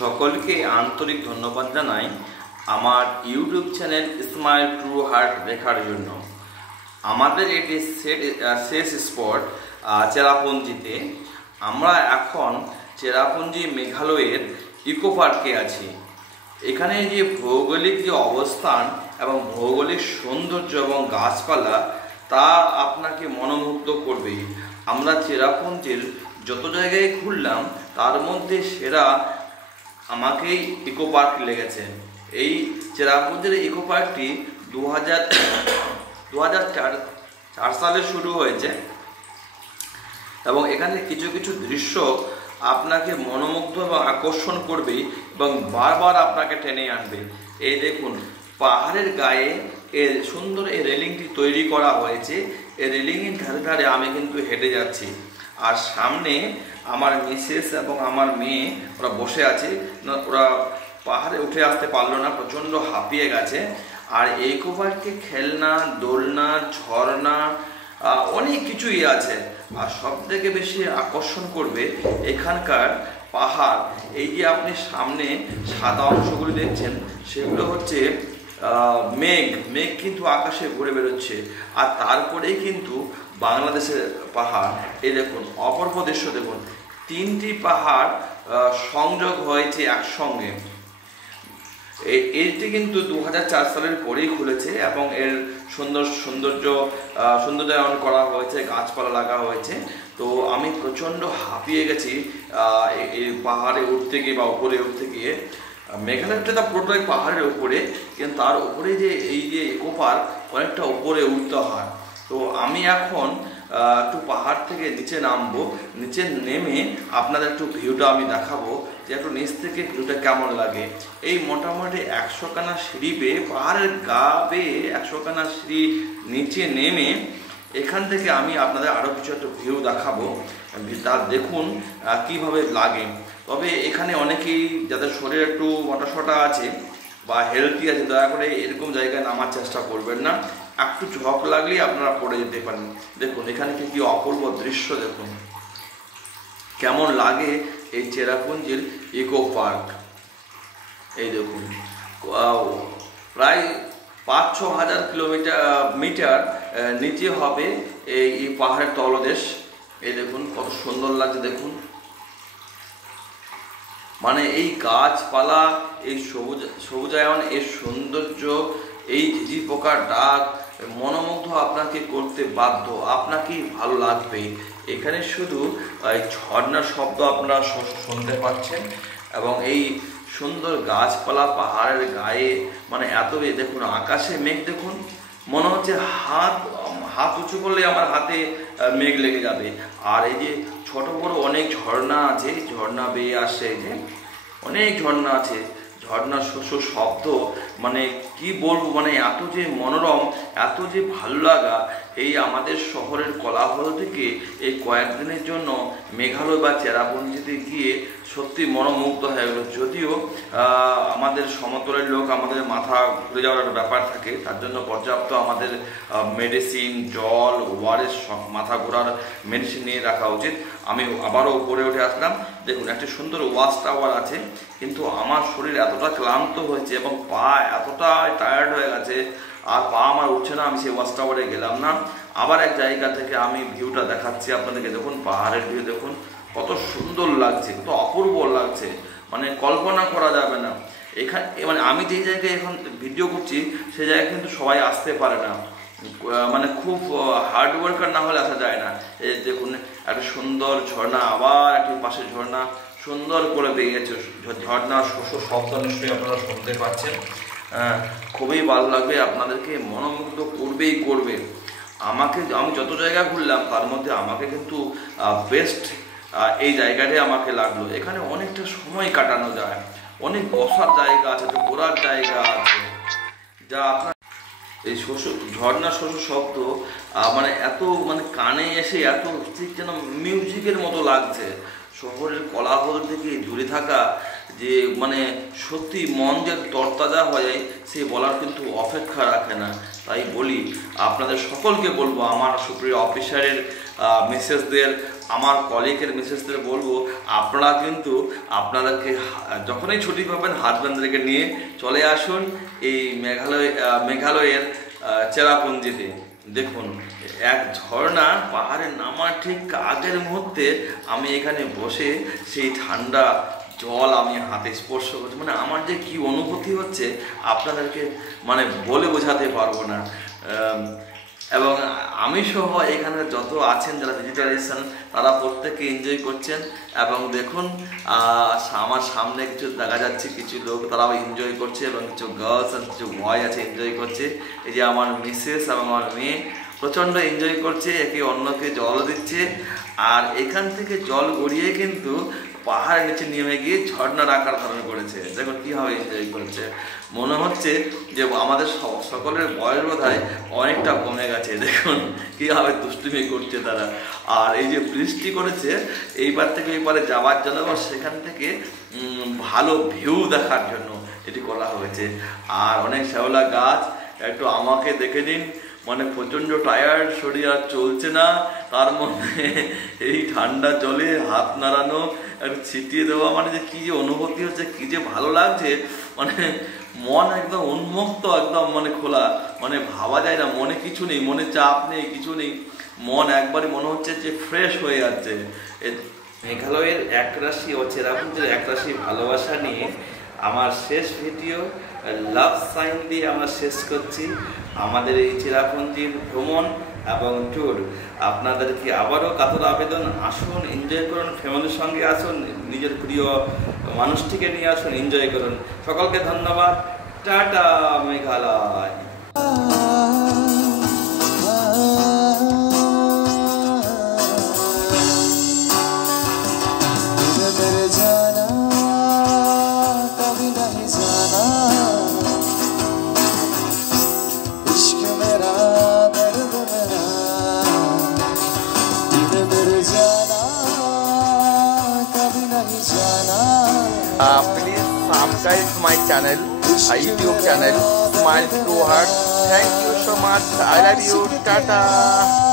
সকলকে আন্তরিক ধন্যবাদ জানাই আমার YouTube channel smile true heart দেখার জন্য। আমাদের এটি শেষ স্পট চেরাপুঞ্জিতে। আমরা এখন চেরাপুঞ্জি মেঘালয়ের ইকো পার্কে আছি। এখানে যে ভৌগোলিক যে অবস্থান এবং ভৌগোলিক সৌন্দর্য এবং গাছপালা তা আপনাকে মনোমুগ্ধ করবে। আমরা চেরাপুঞ্জির যত জায়গায় ঘুরলাম তার মধ্যে সেরা আমাকেই ইকো পার্ক লেগেছে। এই চেরাপুঞ্জির ইকো পার্কটি 2004 সালে শুরু হয়েছে এবং এখানে কিছু কিছু দৃশ্য আপনাকে মনোমুগ্ধ এবং আকর্ষণ করবে এবং বারবার আপনাকে টেনে আনবে। এই দেখুন, পাহাড়ের গায়ে এর সুন্দর এই রেলিংটি তৈরি করা হয়েছে। এই রেলিংয়ের ধারে ধারে আমি কিন্তু হেঁটে যাচ্ছি, আর সামনে আমার মিসেস এবং আমার মেয়ে ওরা বসে আছে। ওরা পাহাড়ে উঠে আসতে পারলো না, প্রচণ্ড হাঁপিয়ে গেছে। আর এই ইকো পার্কে খেলনা, দোলনা, ঝর্ণা অনেক কিছুই আছে। আর সব থেকে বেশি আকর্ষণ করবে এখানকার পাহাড়। এই যে আপনি সামনে সাদা অংশগুলি দেখছেন সেগুলো হচ্ছে মেঘ কিন্তু আকাশে ঘুরে বেরোচ্ছে। আর তারপরেই কিন্তু বাংলাদেশের পাহাড়। এই দেখুন, অপূর্ব দৃশ্য দেখুন, তিনটি পাহাড় সংযোগ হয়েছে একসঙ্গে। এটি কিন্তু 2004 সালের পরেই খুলেছে এবং এর সৌন্দর্যায়ন করা হয়েছে, গাছপালা লাগা হয়েছে। তো আমি প্রচণ্ড হাঁপিয়ে গেছি এই পাহাড়ে উঠতে গিয়ে বা উপরে উঠতে গিয়ে। মেঘালয়টা তা পুরোটাই পাহাড়ের উপরে, কিন্তু তার উপরে যে এই যে ইকো পার্ক অনেকটা উপরে উঠতে হয়। তো আমি এখন একটু পাহাড় থেকে নিচে নামবো। নিচে নেমে আপনাদের একটু ভিউটা আমি দেখাবো যে একটু নিচ থেকে ভিউটা কেমন লাগে। এই মোটামুটি 100 খানা সিঁড়ি বেয়ে, পাহাড়ের গা বেয়ে 100 খানা সিঁড়ি নিচে নেমে এখান থেকে আমি আপনাদের আরও কিছু একটা ভিউ দেখাবো। তা দেখুন কিভাবে লাগে। তবে এখানে অনেকেই যাদের শরীর একটু মোটাসোটা আছে বা হেলদি আছে, দয়া করে এরকম জায়গায় নামার চেষ্টা করবেন না। একটু ঝক লাগলেই আপনারা পড়ে যেতে পারেন। দেখুন এখানে কি অপূর্ব দৃশ্য, দেখুন কেমন লাগে এই চেরাপুঞ্জির ইকো পার্ক। এই দেখুন, প্রায় 5-6 হাজার মিটার নিচে হবে এই পাহাড়ের তলদেশ। এই দেখুন কত সুন্দর লাগছে। দেখুন, মানে এই গাছপালা, এই সবুজায়ন, এর সৌন্দর্য, এই ঝিঝি পোকার ডাক মনোমুগ্ধ আপনাকে করতে বাধ্য, আপনাকেই ভালো লাগবে। এখানে শুধু ঝর্ণার শব্দ আপনারা শুনতে পাচ্ছেন এবং এই সুন্দর গাছপালা পাহাড়ের গায়ে, মানে এত দেখুন আকাশে মেঘ দেখুন, মনে হচ্ছে হাত উঁচু করলে আমার হাতে মেঘ লেগে যাবে। আর এই যে ছোট বড় অনেক ঝর্ণা আছে, ঝর্ণা বেয়ে আসে, যে অনেক ঝর্ণা আছে, ঝর্ণার শব্দ মানে কি বলবো, মানে এত যে মনোরম, এত যে ভালো লাগা। এই আমাদের শহরের কোলাহল থেকে এই কয়েকদিনের জন্য মেঘালয় বা চেরাপুঞ্জিতে গিয়ে সত্যি মনোমুগ্ধ হয়ে গেল। যদিও আমাদের সমতলের লোক, আমাদের মাথা ঘুরে যাওয়ার একটা ব্যাপার থাকে, তার জন্য পর্যাপ্ত আমাদের মেডিসিন, জল, ওয়ারেস, মাথা ঘোরার মেডিসিন নিয়ে রাখা উচিত। আমি আবারও উপরে উঠে আসলাম। দেখুন একটা সুন্দর ওয়াচ টাওয়ার আছে, কিন্তু আমার শরীর এতটা ক্লান্ত হয়েছে এবং পা এতটা টায়ার্ড হয়ে গেছে, আর পা আমার উঠছে না, আমি সেই ওয়াচ টাওয়ারে গেলাম না। আবার এক জায়গা থেকে আমি ভিউটা দেখাচ্ছি আপনাদেরকে। দেখুন পাহাড়ের ভিউ, দেখুন কত সুন্দর লাগছে, কত অপূর্ব লাগছে, মানে কল্পনা করা যাবে না। এখানে মানে আমি যেই জায়গায় এখন ভিডিও করছি সেই জায়গায় কিন্তু সবাই আসতে পারে না, মানে খুব হার্ড ওয়ার্কার না হলে আসা যায় না। এই দেখুন একটা সুন্দর ঝর্ণা, আবার একটি পাশে ঝর্ণা সুন্দর করে বেরিয়েছে। ঝর্ণার শব্দ নিশ্চয়ই আপনারা শুনতে পাচ্ছেন। খুবই ভালো লাগবে, আপনাদেরকে মনোমুগ্ধ করবে। আমি যত জায়গা ঘুরলাম তার মধ্যে আমাকে কিন্তু বেস্ট এই জায়গাটাই আমাকে লাগলো। এখানে অনেকটা সময় কাটানো যায়, অনেক বসার জায়গা আছে, ঘোরার জায়গা আছে, যা আপনার এই ঝর্ণার শব্দ মানে এত মানে কানে এসে এত ঠিক যেন মিউজিকের মতো লাগছে। শহরের কোলাহল থেকে দূরে থাকা যে মানে সত্যি মন যে তরতাজা হয়ে যায়, সে বলার কিন্তু অপেক্ষা রাখে না। তাই বলি আপনাদের সকলকে বলবো, আমার সুপ্রিয় অফিসারের মেসেজদের আমার কলিগের মেসেজদের বলবো আপনারা কিন্তু আপনাদেরকে যখনই ছুটি পাবেন হাজব্যান্ডদেরকে নিয়ে চলে আসুন এই মেঘালয়ের চেরাপুঞ্জিতে। দেখুন এক ঝর্ণা পাহাড়ে নামার ঠিক আগের মুহূর্তে আমি এখানে বসে সেই ঠান্ডা জল আমি হাতে স্পর্শ করছি, মানে আমার যে কি অনুভূতি হচ্ছে আপনাদেরকে মানে বলে বোঝাতে পারবো না। এবং আমি সহ এখানে যত আছেন যারা ভেজিটেরিয়ান তারা প্রত্যেকে এনজয় করছেন। এবং দেখুন আমার সামনে কিছু দেখা যাচ্ছে কিছু লোক তারাও এনজয় করছে এবং কিছু গার্লস আর কিছু বয় আছে এনজয় করছে। এই যে আমার মিসেস এবং আমার মেয়ে প্রচণ্ড এনজয় করছে, একে অন্যকে জল দিচ্ছে। আর এখান থেকে জল গড়িয়ে কিন্তু পাহাড়ের নিচে নেমে গিয়ে ঝর্ণার আকার ধারণ করেছে। দেখুন কীভাবে এনজয় করছে, মনে হচ্ছে যে আমাদের সকলের বয়স বোধহয় অনেকটা কমে গেছে। দেখুন কীভাবে দুষ্টুমি করছে তারা। আর এই যে বৃষ্টি করেছে এইবার থেকে এইবারে যাওয়ার জন্য এবং সেখান থেকে ভালো ভিউ দেখার জন্য এটি করা হয়েছে। আর অনেক শ্যাওলা গাছ, একটু আমাকে দেখে নিন, মানে প্রচণ্ড টায়ার্ড, শরীর আর চলছে না, তার মধ্যে এই ঠান্ডা জলে হাত নাড়ানো আর ছিটিয়ে দেওয়া, মানে যে কী যে অনুভূতি হচ্ছে, কী যে ভালো লাগছে, মানে মন একদম উন্মুক্ত, একদম মানে খোলা, মানে ভাবা যায় না মনে কিছু নেই, মনে চাপ নেই, কিছু নেই, মন একবারই মনে হচ্ছে যে ফ্রেশ হয়ে যাচ্ছে। মেঘালয়ের একরাশি ও চেরাপুঞ্জির একরাশি ভালোবাসা নিয়ে আমার শেষ ভিডিও লাভ সাইন দিয়ে আমরা শেষ করছি আমাদের এই চেরাপুঞ্জির ভ্রমণ এবং ট্যুর। আপনাদেরকে আবারও কাতর আবেদন, আসুন এনজয় করুন, ফ্যামিলির সঙ্গে আসুন, নিজের প্রিয় মানুষটিকে নিয়ে আসুন, এনজয় করুন। সকলকে ধন্যবাদ, tata Meghalaya. Please subscribe to my channel, YouTube channel, Smile True Heart. Thank you so much. I love you. Tata.